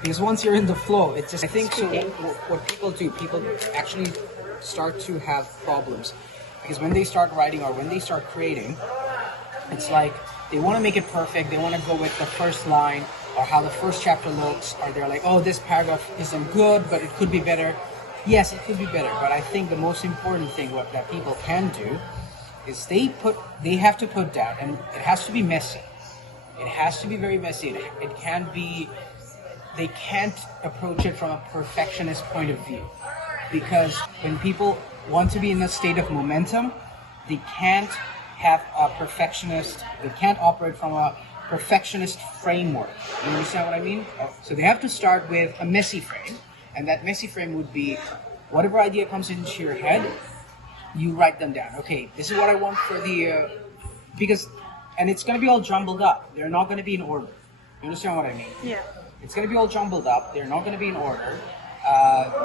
Because once you're in the flow, it's just, I think so what people do, people actually start to have problems. Because when they start writing or when they start creating, it's like they want to make it perfect, they want to go with the first line or how the first chapter looks, or they're like, oh, this paragraph isn't good, but it could be better. Yes, it could be better, but I think the most important thing that people can do is they have to put down, and it has to be messy. It has to be very messy. It can't be, they can't approach it from a perfectionist point of view. Because when people want to be in a state of momentum, they can't have a perfectionist, they can't operate from a perfectionist framework. You understand what I mean? So they have to start with a messy frame, and that messy frame would be whatever idea comes into your head, you write them down. Okay, this is what I want for the, and it's going to be all jumbled up. They're not going to be in order. You understand what I mean? Yeah. It's going to be all jumbled up. They're not going to be in order.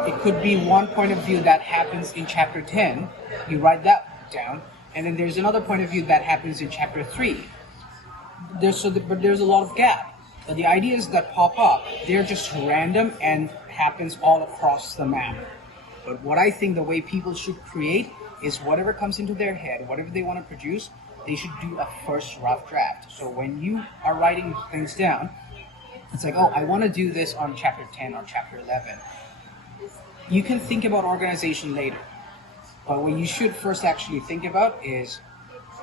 It could be one point of view that happens in chapter 10. You write that down. And then there's another point of view that happens in chapter 3. But there's a lot of gap. But the ideas that pop up, they're just random and happens all across the map. But what I think the way people should create is whatever comes into their head, whatever they want to produce, they should do a first rough draft. So when you are writing things down, it's like, oh, I want to do this on chapter 10 or chapter 11. You can think about organization later. But what you should first actually think about is,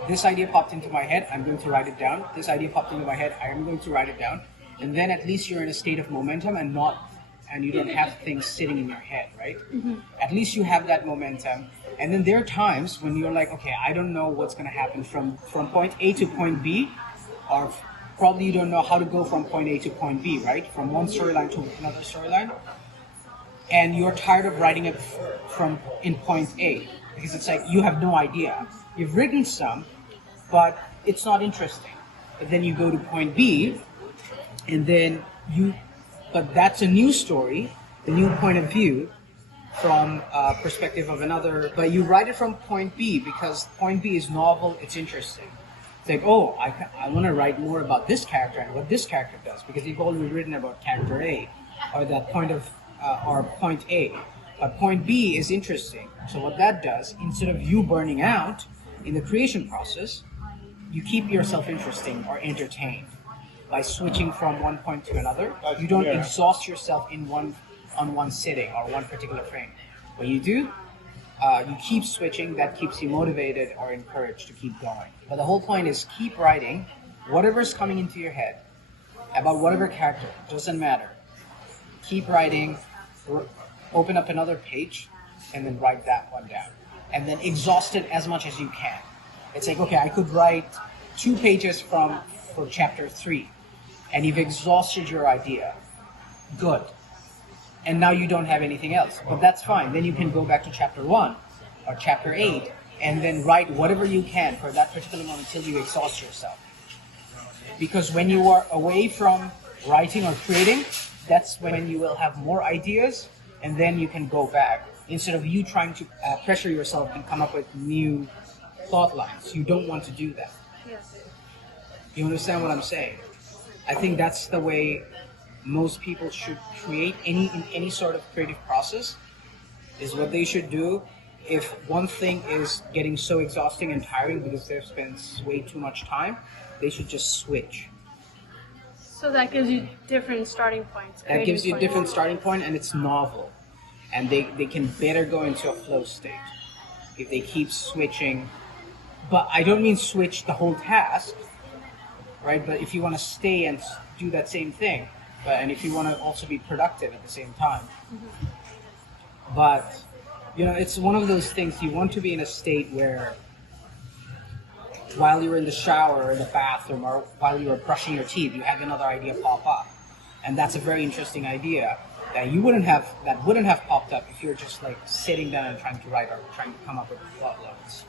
this idea popped into my head, I'm going to write it down. This idea popped into my head, I'm going to write it down. And then at least you're in a state of momentum and you don't have things sitting in your head, right? Mm-hmm. At least you have that momentum. And then there are times when you're like, okay, I don't know what's going to happen from point A to point B, or probably you don't know how to go from point A to point B, right? From one storyline to another storyline. And you're tired of writing it in point A, because it's like you have no idea. You've written some, but it's not interesting. But then you go to point B, and then but that's a new story, a new point of view from a perspective of another. But you write it from point B because point B is novel, it's interesting. It's like, oh, I want to write more about this character and what this character does, because you've already written about character A, or that point of, or point A. But point B is interesting. So what that does, instead of you burning out in the creation process, you keep yourself interesting or entertained by switching from one point to another. You don't exhaust yourself on one sitting or one particular frame. When you do, you keep switching. That keeps you motivated or encouraged to keep going. But the whole point is keep writing whatever's coming into your head about whatever character. Doesn't matter. Keep writing. Open up another page and then write that one down. And then exhaust it as much as you can. It's like, okay, I could write 2 pages for chapter 3. And you've exhausted your idea. Good. And now you don't have anything else. But that's fine. Then you can go back to chapter 1 or chapter 8 and then write whatever you can for that particular moment until you exhaust yourself. Because when you are away from writing or creating, that's when you will have more ideas, and then you can go back. Instead of you trying to pressure yourself and come up with new thought lines. You don't want to do that. Yes. You understand what I'm saying? I think that's the way most people should create in any sort of creative process, is what they should do. If one thing is getting so exhausting and tiring because they've spent way too much time, they should just switch. So that gives you different starting points. That gives you a different starting point, and it's novel. And they can better go into a flow state if they keep switching. But I don't mean switch the whole task, right? But if you want to stay and do that same thing, and if you want to also be productive at the same time. Mm-hmm. But, it's one of those things, you want to be in a state where while you're in the shower or in the bathroom or while you're brushing your teeth, you have another idea pop up. And that's a very interesting idea that wouldn't have popped up if you're just like sitting down and trying to write or trying to come up with plot lines.